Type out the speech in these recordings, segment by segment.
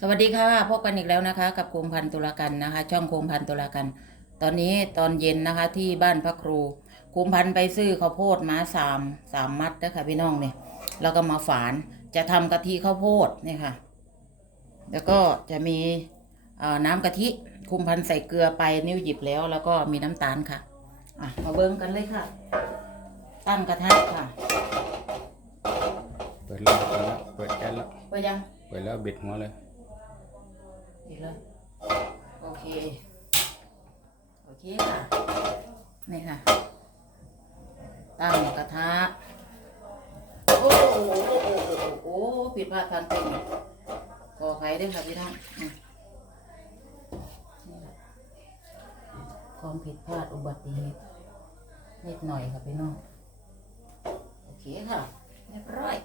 สวัสดีค่ะพบกันอีกแล้วนะคะ กับโคมพันตุลากันนะคะ ช่องโคมพันตุลากัน ตอนนี้ตอนเย็นนะคะที่บ้านพระครูโคมพันไปซื้อข้าวโพดมาสามสามมัดนะคะพี่น้องเนี่ยแล้วก็มาฝานจะทำกะทิข้าวโพดเนี่ยค่ะ แล้วก็จะมีเอ่อน้ำกะทิคุมพันใส่เกลือไปนิ้วหยิบแล้ว แล้วก็มีน้ำตาลค่ะอะมาเบิ้งกันเลยค่ะ ตั้งกระทะค่ะ เปิดแล้วเปิดแล้วเปิดแก๊สแล้วไปยังเปิดแล้วบิดหัวเลย ดีเลยโอเค โอเคค่ะ นี่ค่ะ ตั้งกระทะ โอ้โหโอ้โหโอ้โหผิดพลาดทางเป็นขอใครด้วยค่ะพี่น้องอืมนี่แหละความผิดพลาดอุบัติเหตุนิดหน่อยค่ะพี่น้อง โอเคค่ะ เรียบร้อย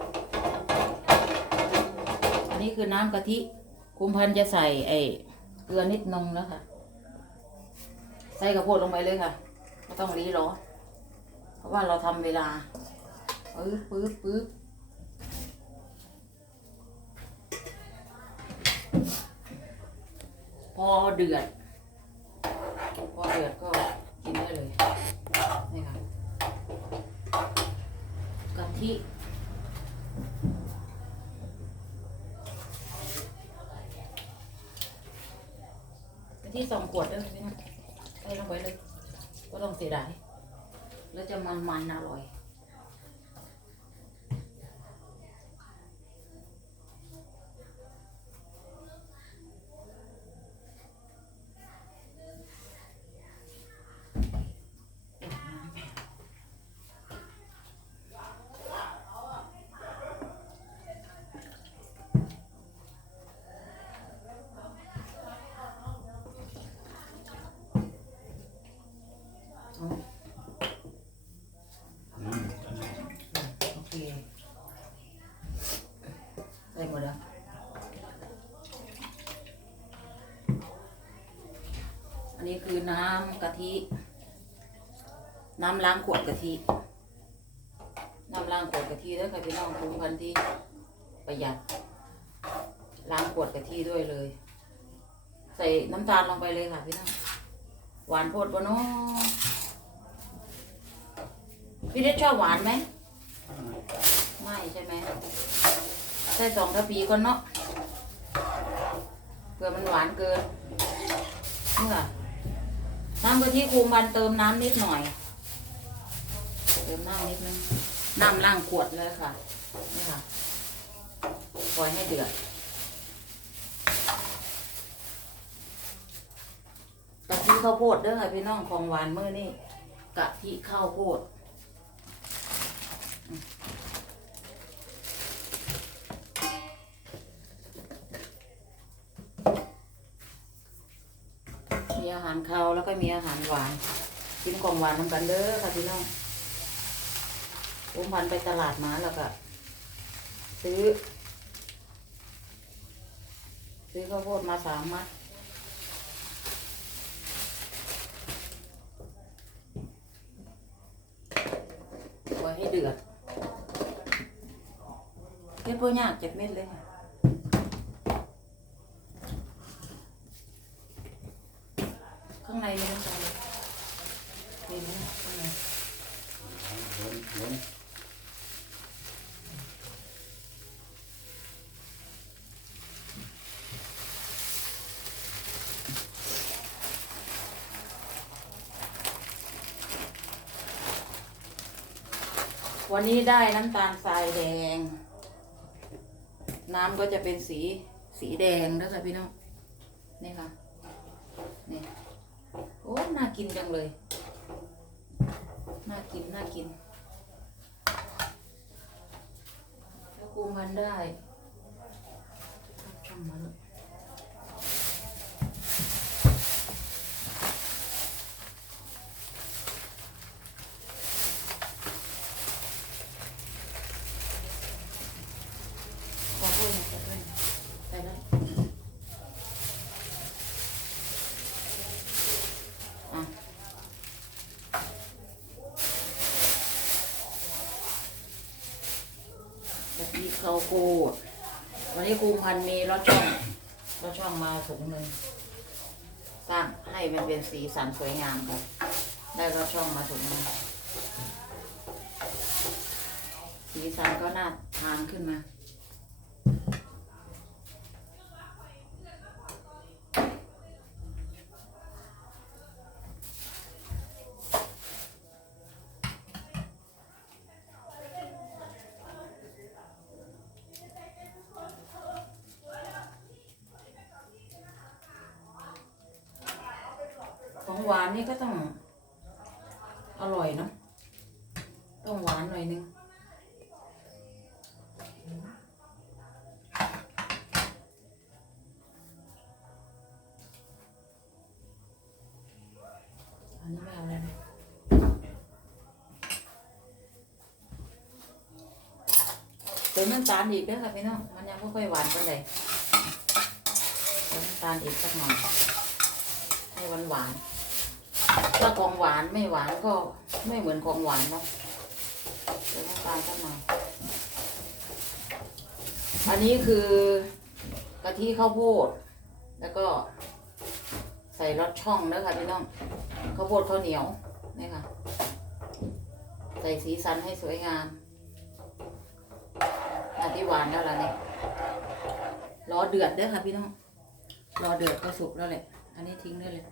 อันนี้คือน้ำกะทิ คุมพันจะใส่ไอ้เกลือนิดนึงแล้วค่ะ ใส่กระโพดลงไปเลยค่ะไม่ต้องรีรอ เพราะว่าเราทำเวลาปึ๊บปึ๊บปึ๊บพอเดือด พอเดือดก็กินได้เลย นี่ค่ะกะทิ ที่สองขวดเด้อพี่น้องใส่ลงไปเลยก็ต้องเสียดายแล้วจะมันมันอร่อย เอาโอเคใส่หมดแล้ว อั นนี้คือน้ำกะทิ น้ำล้างขวดกะทิ น้ำล้างขวดกะทิด้วยค่ะพี่น้องคุ้มกันที่ประหยัด ล้างขวดกะทิด้วยเลย ใส่น้ำตาลลงไปเลยค่ะพี่น้อง หวานโพดปะเนาะพี่เด็ชอบหวานไหม ไม่ใช่ไหมใส่สองทัพพีก่อนเนาะเผื่อมันหวานเกินนี่ค่ะ น้ำกะทิคูมันเติมน้ำนิดหน่อย เติมน้ำนิดนึงน้ำล่างขวดเลยค่ะ นี่ค่ะ ปล่อยให้เดือดกะทิข้าวโพดเด้อค่ะพี่น้องของหวานมื้อนี่กะทิข้าวโพดอืม มีอาหารข้าวแล้วก็มีอาหารหวาน กินของหวานน้ำกันเด้อค่ะพี่น้องผมพันไปตลาดมาแล้วก็ซื้อ ซื้อข้าวโพดมาสามมัดไว้ให้เดือดเฮ็ดบ่ยากเจ็ดเม็ดเลยค่ะข้างในมีน้ำตาลมีไหมข้างใน ล้นล้น วันนี้ได้น้ำตาลทรายแดง น้ำก็จะเป็นสีสีแดงแล้วค่ะพี่น้อง นี่ค่ะ นี่ โอ้ น่ากินจังเลย น่ากิน น่ากินแล้วกูมันได้ช่างมัน ขอโทษนะขอโทษนะไปแล้วอะ กูดวันนี้ครูพันมีรถช่องก็ช่องมาถุงหนึ่งสร้างให้มันเป็นสีสันสวยงามครับได้รถช่องมาถุงหนึ่งสีสันก็น่าทานขึ้นมา ของหวานนี่ก็ต้อง อร่อยเนาะต้องหวานหน่อยนึงอันนี้ไม่เอาแล้วนะเติมน้ำตาลอีกเด้อค่ะพี่น้อง มันยังไม่ค่อยหวานเท่าไหร่เติมน้ำตาลอีกสักหน่อยให้หวานหวาน ถ้าของหวานไม่หวานก็ไม่เหมือนของหวานเนาะเดี๋ยวน้ำตาลสักหน่อยอันนี้คือกะทิข้าวโพด แล้วก็ใส่รสช่องเด้อค่ะพี่น้องข้าวโพดข้าวเหนียวนี่ค่ะ ใส่สีสันให้สวยงามอันที่หวานแล้วล่ะเนี่ยรอเดือดเด้อค่ะพี่น้องรอเดือดก็สุกแล้วแหละอันนี้ทิ้งได้เลย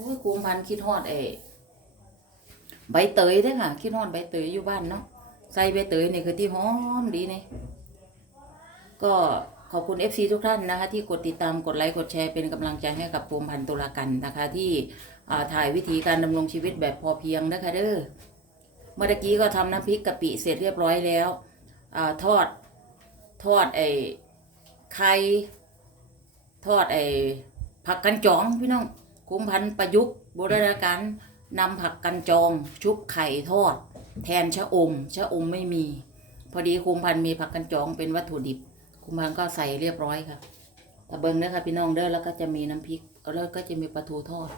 อ้ยกุมพันคิดฮอดเอใบเตยเด้ค่ะ คิดฮอดใบเตยอยู่บ้านเนาะใส่ใบเตยนี่คือที่หอมดีนี่ก็ขอบคุณ FC ทุกท่านนะคะ ที่กดติดตามกดไลค์กดแชร์เป็นกำลังใจให้กับภูมิพันธ์ตุลากันนะคะ ที่ถ่ายวิธีการดำรงชีวิตแบบพอเพียงนะคะเด้อเมื่อกี้ก็ทำน้ำพริกกะปิเสร็จเรียบร้อยแล้วอทอดทอดไอ้ไข่ทอดไอ้ผักกันจองพี่น้อง คุ้มพันประยุกต์โบราการนำผักกันจองชุบไข่ทอด แทนชะอม ชะอมไม่มี พอดีคุมพันมีผักกันจองเป็นวัตถุดิบ คุมพันก็ใส่เรียบร้อยค่ะต่เบิ้งเด้อค่ะพี่น้องเด้อแล้วก็จะมีน้ำพริกแล้วก็จะมีปลาทูทอด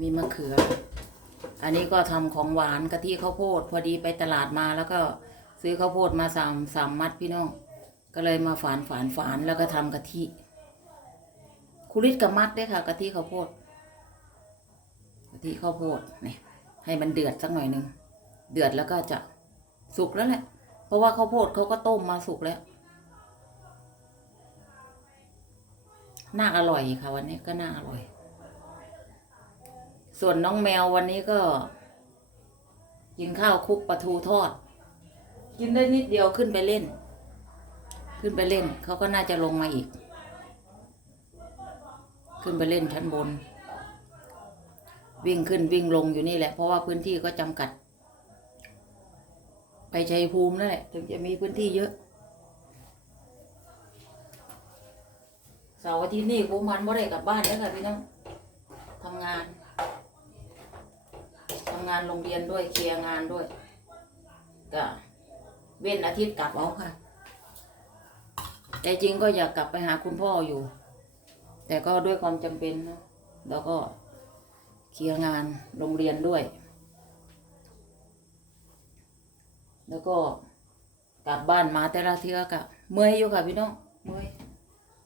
มีมะเขือ อันนี้ก็ทำของหวานกะทิข้าวโพด พอดีไปตลาดมาแล้วก็ซื้อข้าวโพดมาสามสามมัดพี่น้อง ก็เลยมาฝานฝานฝานแล้วก็ทำกะทิ คุริดกับมัดด้วยค่ะกะทิข้าวโพดกะทิข้าวโพดเนี่ยให้มันเดือดสักหน่อยหนึ่งเดือดแล้วก็จะสุกแล้วแหละ เพราะว่าข้าวโพดเขาก็ต้มมาสุกแล้วน่าอร่อยค่ะ วันนี้ก็น่าอร่อย ส่วนน้องแมววันนี้ก็ กินข้าวคลุกปลาทูทอด กินได้นิดเดียวขึ้นไปเล่น ขึ้นไปเล่น เขาก็น่าจะลงมาอีก ขึ้นไปเล่นชั้นบน วิ่งขึ้นวิ่งลงอยู่นี่แหละ เพราะว่าพื้นที่ก็จำกัด ไปชัยภูมินั่นแหละถึงจะมีพื้นที่เยอะเสาร์อาทิตย์นี่ภูมิมันบ่ได้กลับบ้านแล้วค่ะพี่น้องทำงานทำงานโรงเรียนด้วยเคลียร์งานด้วยก็เว้นอาทิตย์กลับเอาค่ะ แต่จริงก็อยากกลับไปหาคุณพ่ออยู่ แต่ก็ด้วยความจำเป็นเนะแล้วก็เคลียร์งานโรงเรียนด้วย แล้วก็กลับบ้านมาแต่ละเทือกะเมื่อยอยู่ค่ะพี่น้องเมื่อย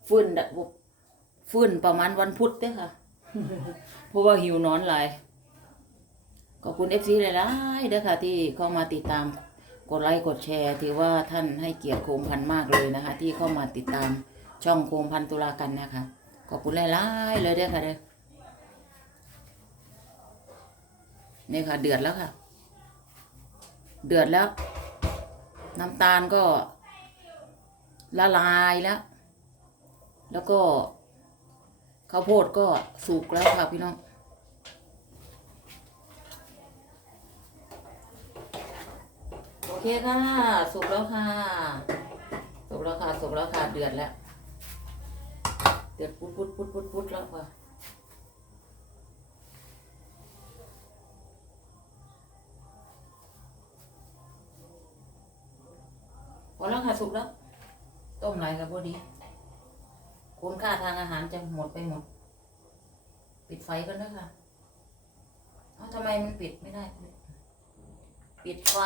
ฟื้นดะฟื้นประมาณวันพุธเด้อค่ะ เพราะว่าหิวนอนหลายขอบคุณ FC หลายๆเด้อค่ะ ที่เข้ามาติดตามกดไลค์กดแชร์ถือว่าท่านให้เกียรติโคมพันมากเลยนะคะ ที่เข้ามาติดตามช่องโคมพันตุลากันนะคะ ขอบคุณหลายๆเลยเด้อค่ะเด้อนี่ค่ะ เดือดแล้วค่ะ เดือดแล้ว น้ำตาลก็ ละลายแล้ว แล้วก็ข้าวโพดก็สุกแล้วค่ะพี่น้องโอเคค่ะ สุกแล้วค่ะ สุกแล้วค่ะ สุกแล้วค่ะ เดือดแล้ว เดือดพุดพุดพุดพุดพุดแล้วค่ะพอแล้วค่ะสุกแล้ว ต้มไหลกับพอดีคุณค่าทางอาหารจะหมดไปหมด ปิดไฟกันด้วยค่ะเอาทำไมมันปิดไม่ได้ ปิดไฟ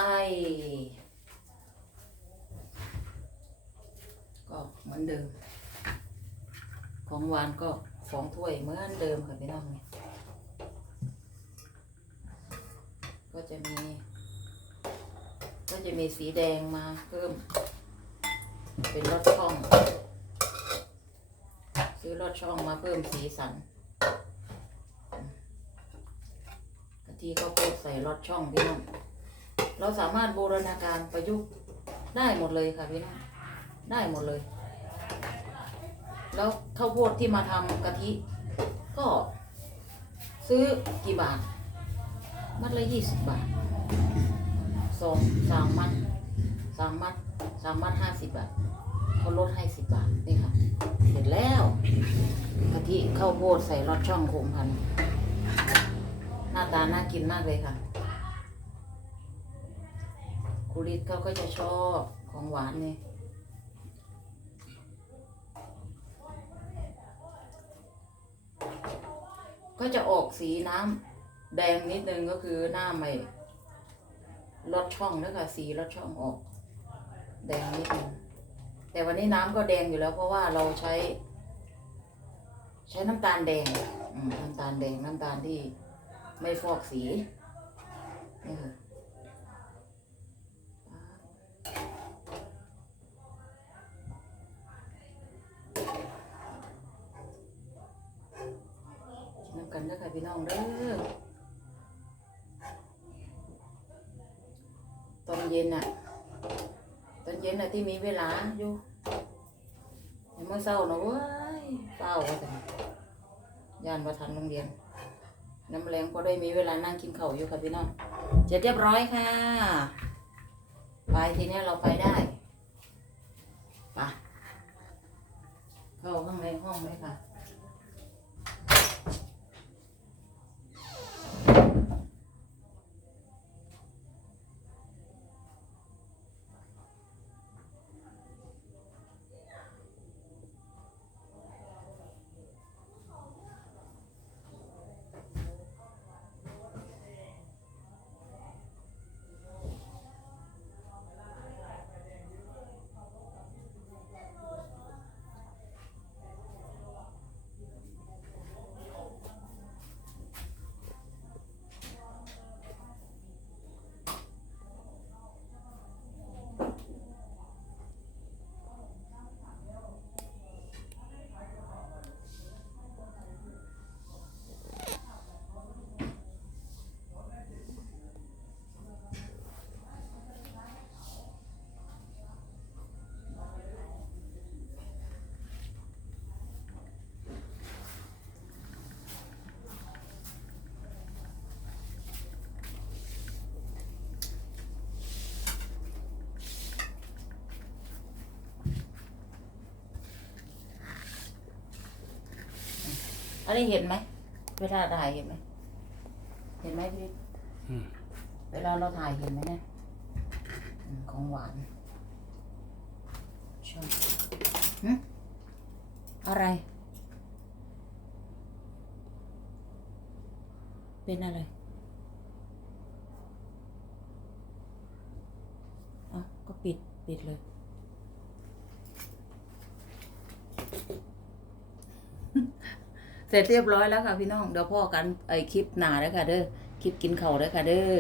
ก็เหมือนเดิม ของหวานก็สองถ้วยเหมือนเดิมค่ะพี่น้องเนี่ยก็จะมี ก็จะมีสีแดงมาเพิ่ม เป็นรสช่อง ซื้อรสช่องมาเพิ่มสีสันกะทิข้าวโพดใส่รสช่องพี่น้องเราสามารถบูรณาการประยุกต์ได้หมดเลยค่ะพี่น้องได้หมดเลย แล้วข้าวโพดที่มาทำกะทิ ก็ ซื้อกี่บาท มัดละยี่สิบบาทสองสามมัดสามมัดสามมัดห้าสิบบาทเขาลดให้สิบบาทนี่ค่ะ เสร็จแล้วกะทิข้าวโพดใส่รสช่องโขมพัน หน้าตาน่ากินมากเลยค่ะครูริตเขาก็จะชอบของหวานนี่ ก็จะออกสีน้ำแดงนิดนึงก็คือหน้าใหม่ลดช่องแล้วค่ะสีลดช่องออก แดงนิดนึงแต่วันนี้น้ำก็แดงอยู่แล้วเพราะว่าเราใช้ ใช้น้ำตาลแดงน้ำตาลแดงน้ำตาลที่ไม่ฟอกสีนี่ค่ะกินน้ำกันเด้ อค่ะพี่น้องเด้อตอนเย็นน่ะ ตอนเย็นน่ะที่มีเวลาอยู่เมื่อเช้านะเว้ยเศร้าว่าแต่ยานประทันโรงเรียน น้ำแรงพอได้มีเวลานั่งกินข้าวอยู่ค่ะพี่น้องเสร็จเรียบร้อยค่ะ ไปทีนี้เราไปได้ไปเข้าข้างในห้องเลยค่ะ อันนี้เห็นไหม เวลาถ่ายเห็นไหม เห็นไหมพี่อืม เวลาเราถ่ายเห็นไหมเนี่ยอืมของหวานชอบหึอะไร เป็นอะไรเอะก็ปิด ปิดเลย เสร็จเรียบร้อยแล้วค่ะพี่น้องเดี๋ยวพ่อกันไอคลิปหนาแล้วค่ะเด้อคลิปกินเข่าแล้วค่ะเด้อ